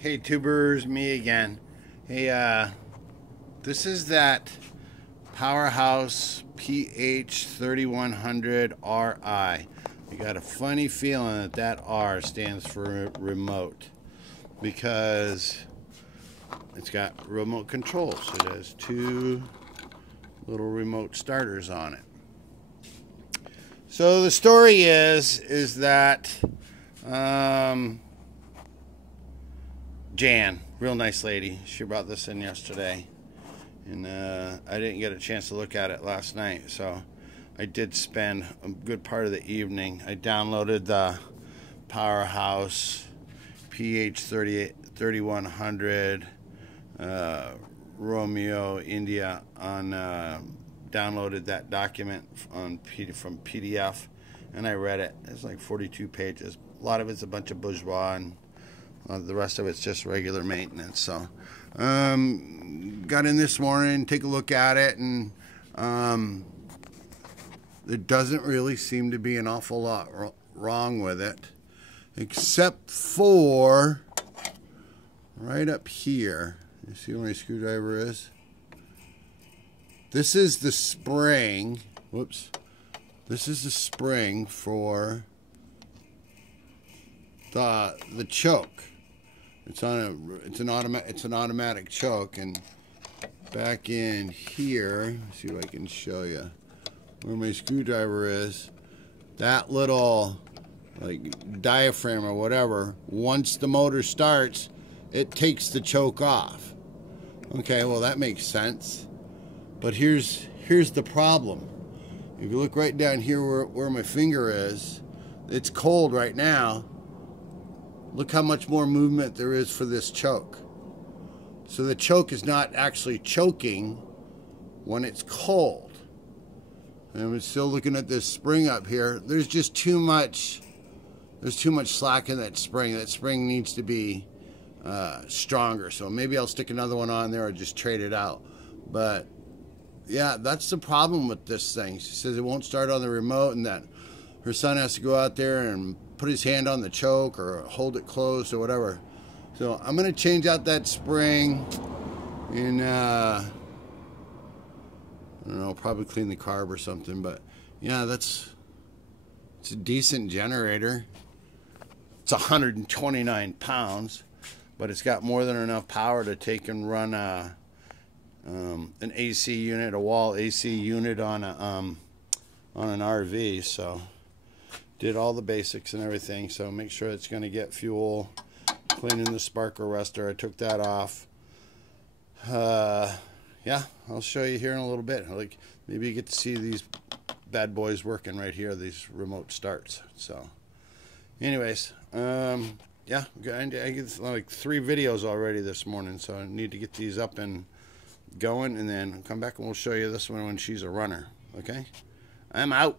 Hey tubers, me again. Hey, this is that Powerhouse PH3100Ri. I got a funny feeling that that R stands for remote because it's got remote controls. It has two little remote starters on it. So the story is that Jan, real nice lady, she brought this in yesterday, and I didn't get a chance to look at it last night, so I did spend a good part of the evening. I downloaded the Powerhouse PH3100 Romeo India on downloaded that document from PDF, and I read it. It's like 42 pages. A lot of it's a bunch of bourgeois, and the rest of it's just regular maintenance. So got in this morning, take a look at it, and there doesn't really seem to be an awful lot wrong with it, except for right up here. You see where my screwdriver is? This is the spring. Whoops. This is the spring for the choke. It's an automatic choke, and back in here, let's see if I can show you where my screwdriver is. That little like diaphragm or whatever, once the motor starts, it takes the choke off. Okay, well that makes sense. But here's the problem. If you look right down here where my finger is, it's cold right now. Look how much more movement there is for this choke. So the choke is not actually choking when it's cold. And I'm still looking at this spring up here. There's just too much slack in that spring. That spring needs to be stronger. So maybe I'll stick another one on there or just trade it out. But yeah, that's the problem with this thing. She says it won't start on the remote, and that her son has to go out there and put his hand on the choke or hold it closed or whatever. So I'm going to change out that spring and I don't know, probably clean the carb or something. But yeah, it's a decent generator. It's 129 pounds, but it's got more than enough power to take and run an AC unit, a wall AC unit on an RV. So did all the basics and everything. So make sure it's going to get fuel. Cleaning the spark arrestor, I took that off. Yeah, I'll show you here in a little bit. Like maybe you get to see these bad boys working right here, these remote starts. So anyways, yeah, I get like 3 videos already this morning, so I need to get these up and going, and then come back and we'll show you this one when she's a runner. Okay, I'm out.